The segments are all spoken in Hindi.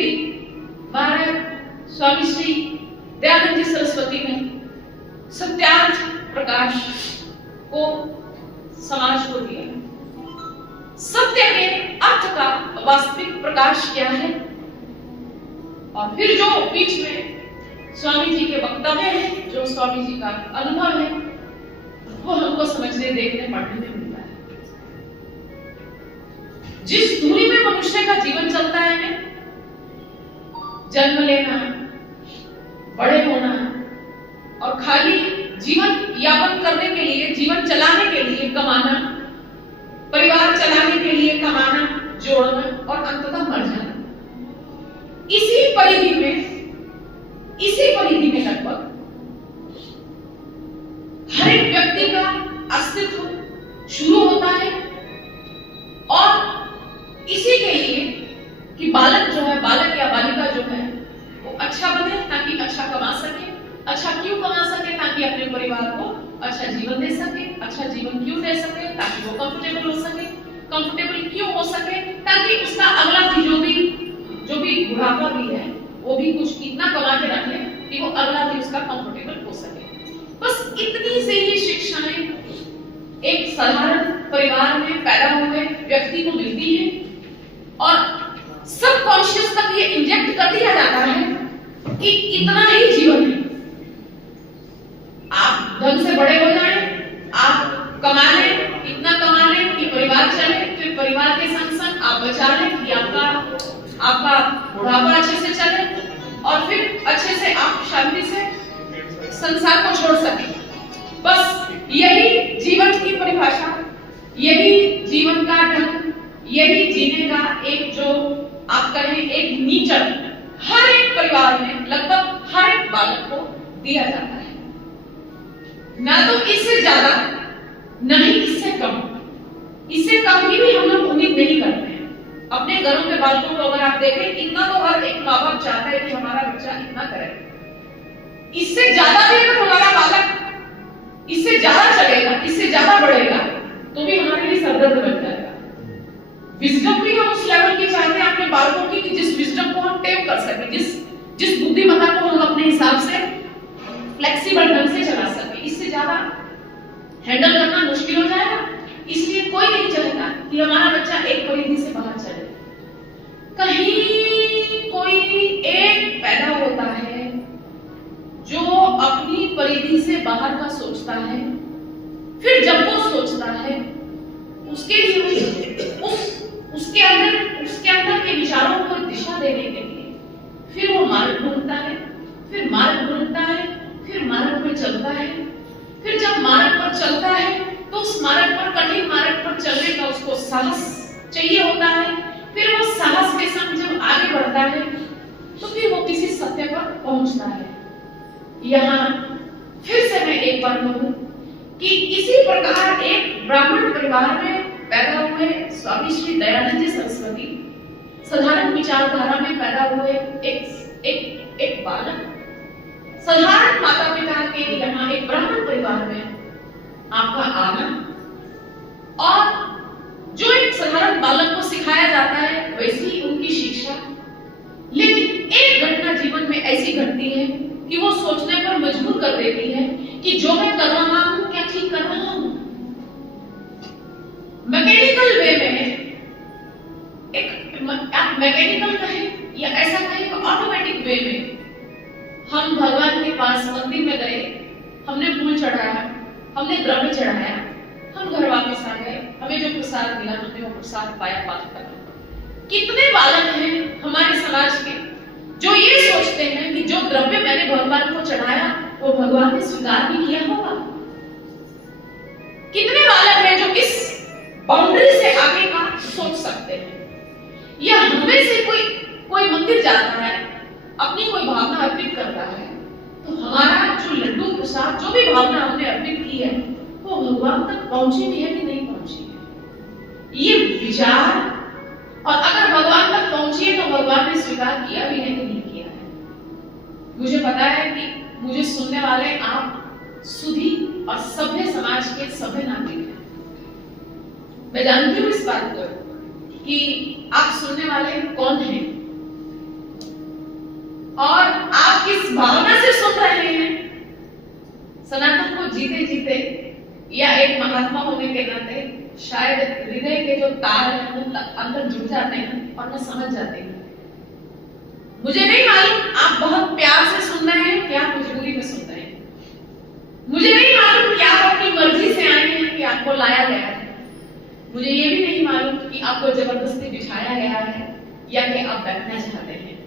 भी महाराज स्वामी श्री दयानंद जी सरस्वती ने सत्यार्थ प्रकाश को समाज को दिया। सत्य के अर्थ का वास्तविक प्रकाश क्या है, और फिर जो बीच में स्वामी जी के वक्तव्य है, जो स्वामी जी का अनुभव है, वो हमको समझने देखने पढ़ने में मिलता है। जिस दूरी में मनुष्य का जीवन चलता है, जन्म लेना, बड़े होना और खाली जीवन यापन करने के लिए, जीवन चलाने के लिए कमाना, परिवार चलाने के लिए कमाना, जोड़ना और अंततः मर जाना, इसी परिधि में लगभग हर एक व्यक्ति का अस्तित्व शुरू होता है। और इसी के लिए कि बालक जो है, बालक या बालिका जो है, वो अच्छा बने ताकि अच्छा कमा सके। अच्छा क्यों कमा सके? ताकि अपने परिवार को अच्छा जीवन दे सके। अच्छा जीवन क्यों दे सके? ताकि वो कंफर्टेबल हो सके। कंफर्टेबल क्यों हो सके? ताकि उसका अगला जो भी बुढ़ापा भी है, वो भी कुछ इतना कमा के रख ले कि वो अगला भी उसका कंफर्टेबल हो सके। बस इतनी से ही शिक्षाएं एक साधारण परिवार में पैदा हुए व्यक्ति को मिलती है, और सबकॉन्शियस तक ये इंजेक्ट कर दिया जाता है कि इतना ही जीवन है। आप ढंग से बड़े हो जाएं, आप कमा लें, इतना कमा लें कि परिवार चले, फिर परिवार के संग संग आप बचा लें कि आपका बुढ़ापा अच्छे से चले, और फिर अच्छे से आप शांति से संसार को छोड़ सकें। बस यही जीवन की परिभाषा, यही जीवन का ढंग, यही जीने का एक, जो आप कहें, एक नीचर हर एक परिवार में, लगभग हर एक बालक को दिया जाता है। ना तो इससे ज्यादा, न ही इससे कम। इससे कम की भी हम लोग उम्मीद नहीं करते हैं। अपने घरों के बालकों को अगर आप देखें, इतना तो हर एक माँ बाप चाहता है कि हमारा बच्चा इतना करे। इससे ज्यादा भी अगर हमारा बालक इससे ज्यादा चलेगा, इससे ज्यादा बढ़ेगा, तो भी हमारे लिए सरदर्द बन जाएगा। विजडम भी हम उस लेवल की चाहते हैं अपने बालकों की, कि जिस विजडम को हम टेम कर सके, जिस बुद्धिमत्ता को हम अपने हिसाब से फ्लेक्सिबल ढंग से चला सके। इससे ज्यादा हैंडल करना मुश्किल हो जाएगा। इसलिए कोई नहीं चाहता कि हमारा बच्चा एक परिधि से बाहर चले। कहीं कोई एक पैदा होता है जो अपनी परिधि से बाहर का सोचता है, फिर जब वो सोचता है, उसके लिए उसके अंदर के विचारों को दिशा देने के लिए फिर वो मार्ग ढूंढता है, फिर मार्ग ढूंढता है, फिर मार्ग पर चलता है। फिर जब मार्ग पर चलता है तो उस मार्ग पर, कठिन मार्ग पर चलने का उसको साहस चाहिए होता है। फिर वो साहस के संग जब आगे बढ़ता है तो फिर वो किसी सत्य पर पहुंचता है। यहाँ फिर से मैं एक बार कहूं कि इसी प्रकार एक ब्राह्मण परिवार में पैदा हुए स्वामी श्री दयानंद जी सरस्वती, साधारण विचारधारा में पैदा हुए एक बालक, साधारण माता पिता के यहाँ एक ब्राह्मण परिवार में आपका आना, और जो एक साधारण बालक को सिखाया जाता है वैसी उनकी शिक्षा। लेकिन एक घटना जीवन में ऐसी घटती है कि वो सोचने पर मजबूर कर देती है कि जो मैं कर रहा हूं क्या ठीक कर रहा हूं। मैकेनिकल वे में, आप मैकेनिकल कहें या ऐसा कहें, ऑटोमेटिक वे में हम भगवान के पास मंदिर में गए, हमने फूल चढ़ाया, हमने द्रव्य चढ़ाया, हम घर वापस आ गए, हमें जो प्रसाद मिला हमने वो प्रसाद पाया, पाठ करा। कितने बालक हैं हमारे समाज के जो ये सोचते हैं कि जो द्रव्य मैंने भगवान को चढ़ाया वो भगवान ने स्वीकार भी किया होगा। कितने बालक हैं जो इस बाउंड्री से आगे का सोच सकते हैं। या हमें से कोई मंदिर जाता है, अपनी कोई भावना अर्पित करता है, तो हमारा जो लड्डू प्रसाद, जो भी भावना हमने अर्पित की है, वो भगवान तक पहुंची भी है कि नहीं पहुंची है, ये विचार। और अगर भगवान तक पहुंची है तो भगवान ने स्वीकार किया भी है कि नहीं किया है। मुझे पता है कि मुझे सुनने वाले आप सुधी और सभ्य समाज के सभ्य नागरिक हैं। मैं जानती हूँ इस बात को कि आप सुनने वाले कौन हैं, और आप किस भावना से सुन रहे हैं। सनातन को जीते जीते या एक महात्मा होने के नाते शायद हृदय के जो तार हैं वो अंदर जुड़ जाते हैं और न समझ जाते हैं। मुझे नहीं मालूम आप बहुत प्यार से सुन रहे हैं कि आप मजबूरी में सुन रहे हैं। मुझे नहीं मालूम कि आप अपनी मर्जी से आए हैं कि आपको लाया गया है। मुझे ये भी नहीं मालूम कि आपको जबरदस्ती बिठाया गया है या कि आप बैठना चाहते हैं।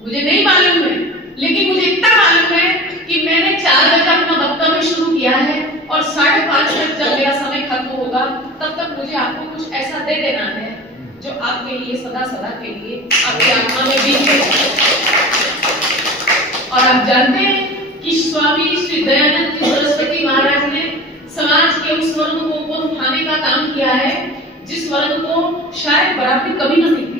मुझे नहीं मालूम है, लेकिन मुझे इतना मालूम है कि मैंने 4 बजे अपना वक्तव्य शुरू किया है और 5:30 तक जब मेरा समय खत्म होगा तब तक मुझे आपको कुछ ऐसा दे देना है जो आपके लिए सदा सदा के लिए आपकी आत्मा में बीत जाए। और आप जानते हैं कि स्वामी श्री दयानंद सरस्वती महाराज ने समाज के उस वर्ग को उठाने का काम किया है जिस वर्ग को शायद बराबरी कभी न मिलती।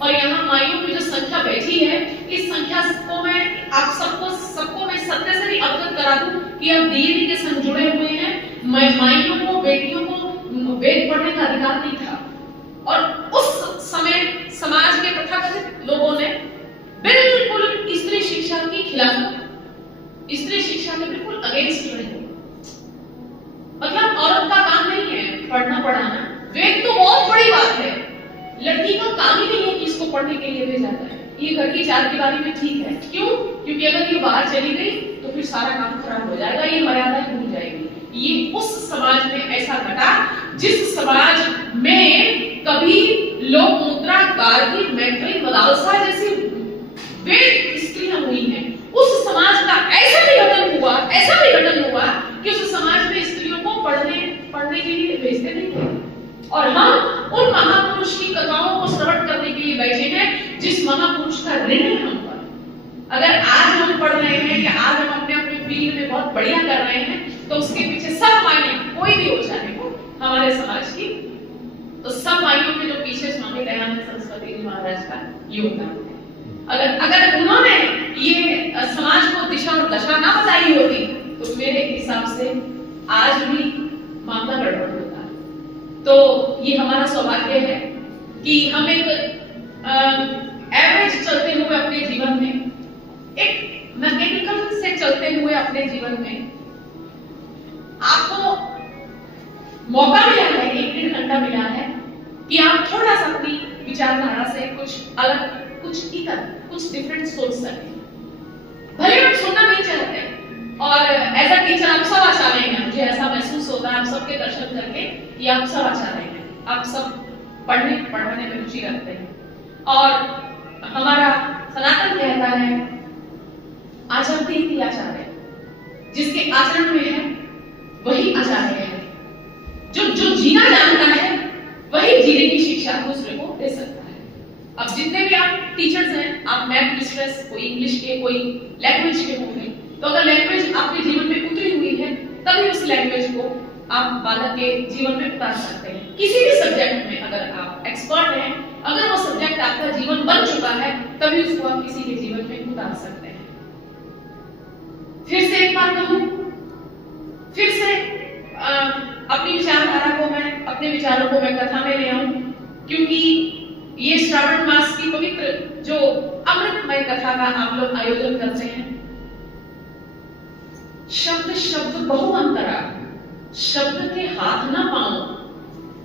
और यहाँ माइयों की जो संख्या बैठी है, इस संख्या को मैं आप सबको मैं सत्य से भी अवगत करा दूं कि आप डीएवी के संग जुड़े हुए हैं। माइयों को, बेटियों को वेद पढ़ने का अधिकार नहीं था और उस समय समाज के तथाकथित लोगों ने बिल्कुल स्त्री शिक्षा की खिलाफ, स्त्री शिक्षा के बिल्कुल अगेंस्ट जुड़े। मतलब औरत का काम नहीं है पढ़ना पढ़ाना, वेद तो बहुत बड़ी बात है, लड़की का काम ही नहीं है कि इसको पढ़ने के लिए भेजा जाए। ये घर की 4 दीवारी में ठीक है, क्यों? क्योंकि अगर ये बाहर चली गई तो फिर सारा काम खराब हो जाएगा, ये मर्यादा भूल जाएगी। ये उस समाज में ऐसा घटा जिस समाज में कभी लोक मुद्रा, गार्गी, मैत्री, मदालसा जैसी वेद स्त्रियां हुई हैं, उस समाज का ऐसा विघटन हुआ कि उस समाज में स्त्रियों को पढ़ने के लिए भेजते नहीं थे। और हम उन महापुरुष की कथाओं को श्रवण करने के लिए बैठे हैं जिस महापुरुष का ऋण है हम पर। अगर आज हम पढ़ रहे हैं या आज हम अपने फील्ड में बहुत बढ़िया कर रहे हैं तो उसके पीछे सब मायने, कोई भी हो चाहे वो हमारे समाज की, तो सब मायनों के जो पीछे स्वामी दयानंद सरस्वती जी महाराज का योगदान है। अगर उन्होंने ये समाज को दिशा और दशा ना बताई होती तो मेरे हिसाब से आज भी मामला गड़बड़ होता। तो ये हमारा सौभाग्य है कि हम एक एवरेज चलते हुए अपने जीवन में, एक मैकेनिकल से चलते हुए अपने जीवन में आपको मौका मिला है, 1-1.5 घंटा मिला है कि आप थोड़ा सा अपनी विचारधारा से कुछ अलग, कुछ इतर, कुछ डिफरेंट सोच सकें। भले हम सुनना नहीं चाहते और एज अ टीचर आप सब अच्छा रहे हैं, मुझे ऐसा महसूस होता है आप सबके दर्शन करके कि आप सब अच्छा रहे हैं, आप सब पढ़ने पढ़ाने में रुचि रखते हैं। और हमारा सनातन कहता है आचरते ही आचार्य, जिसके आचरण में है वही आचार्य है। जो जीना जानता है वही जीने की शिक्षा दूसरे को दे सकता है। अब जितने भी आप टीचर्स हैं, आप मैथ मिस्ट्रेस, कोई इंग्लिश के, कोई लैंग्वेज के होंगे, तो अगर लैंग्वेज आपके जीवन में उतरी हुई है तभी उस लैंग्वेज को आप बालक के जीवन में उतार सकते हैं। किसी भी सब्जेक्ट में अगर आप एक्सपर्ट हैं, अगर वो सब्जेक्ट आपका जीवन बन चुका है तभी उसको आप किसी के जीवन में उतार सकते हैं। फिर से एक बार कहूं, फिर से अपनी विचारधारा को मैं, अपने विचारों को मैं कथा में ले आऊं, क्योंकि ये श्रावण मास की पवित्र जो अमृतमय कथा का आप लोग आयोजन करते हैं। शब्द शब्द बहु अंतरा, शब्द के हाथ न पाओ,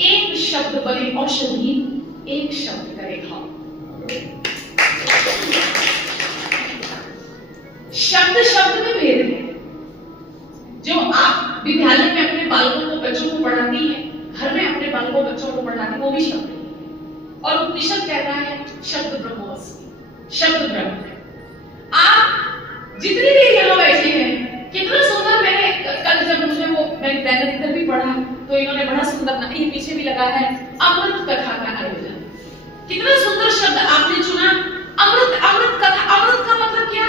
एक शब्द बने औषधि, एक शब्द करे घाव। शब्द शब्द में भेद है। जो आप विद्यालय में अपने बालकों को, बच्चों को पढ़ाती हैं, घर में अपने बालकों बच्चों को पढ़ाती, वो भी शब्द है। और उपनिषद कहता है शब्द ब्रह्मोस्मि, शब्द ब्रह्म है। आप जितनी देर यहाँ बैठे हैं, कितना सुंदर, मैंने कल जब मुझे वो मैंने बैनर इधर भी पढ़ा तो इन्होंने बड़ा सुंदर ना, ये पीछे भी लगा है अमृत कथा का आयोजन। कितना सुंदर शब्द आपने चुना, अमृत। अमृत कथा, अमृत का मतलब क्या?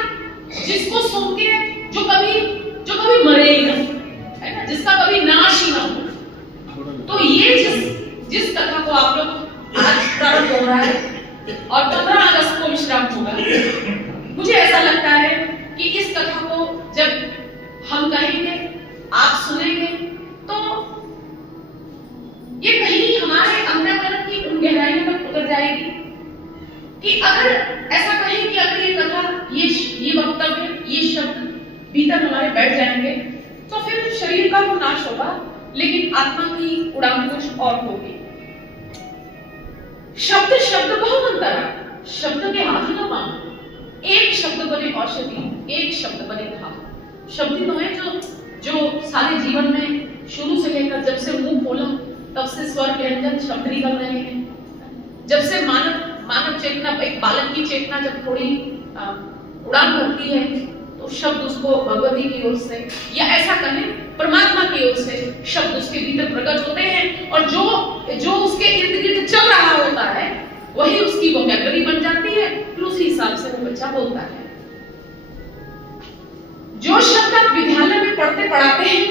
जिसको सुन के जो कभी मरे ही ना, है ना, जिसका कभी नाश ही ना हो। तो ये जिस कथा को आप लोग आज प्रारंभ हो रहा है और 15 अगस्त को विश्राम होगा, मुझे ऐसा लगता है कि इस कथा को जब हम कहेंगे, आप सुनेंगे, तो ये कहीं हमारे अंतःकरण की उन गहराइयों तक उतर जाएगी कि अगर ऐसा कहें कि अगर ये कथा ये वक्तव्य, ये शब्द भीतर हमारे बैठ जाएंगे तो फिर शरीर का तो नाश होगा, लेकिन आत्मा की उड़ान कुछ और होगी। शब्द शब्द बहुअंतरा, शब्द के हाथ न मानो। एक शब्द बने औषधि, एक शब्द बने घाव। शब्द तो है जो सारे जीवन में शुरू से लेकर जब से मुंह खोला तब से स्वर व्यंजन शब्द निकल रहे हैं। जब से मानव चेतना, एक बालक की चेतना जब थोड़ी उड़ान भरती है तो शब्द उसको भगवती की ओर से या ऐसा कहें परमात्मा की ओर से शब्द उसके भीतर प्रकट होते हैं, और जो उसके इर्द गिर्द चल रहा होता है वही उसकी वोकैबुलरी बन जाती है, फिर उसी हिसाब से वो बच्चा बोलता है। जो शब्द आप विद्यालय में पढ़ते पढ़ाते हैं,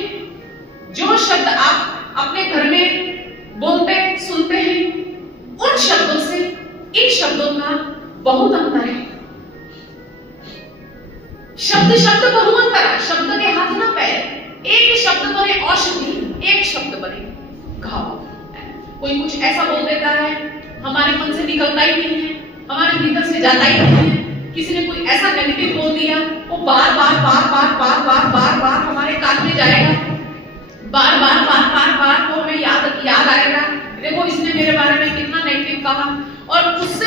जो शब्द आप अपने घर में बोलते सुनते हैं, उन शब्दों से इन शब्दों का बहुत अंतर है। शब्द शब्द बहुअंतरा, शब्द के हाथ ना पैर। एक शब्द बने औषधि, एक शब्द बने घाव। कोई कुछ ऐसा बोल देता है हमारे मन से निकलता ही नहीं है, हमारे भीतर से जाता ही नहीं है। किसी ने कोई ऐसा नेगेटिव बोल दिया, वो बार बार हमारे कान में जाएगा, बार बार वो हमें याद आएगा, देखो इसने मेरे बारे में कितना नेगेटिव कहा, और उससे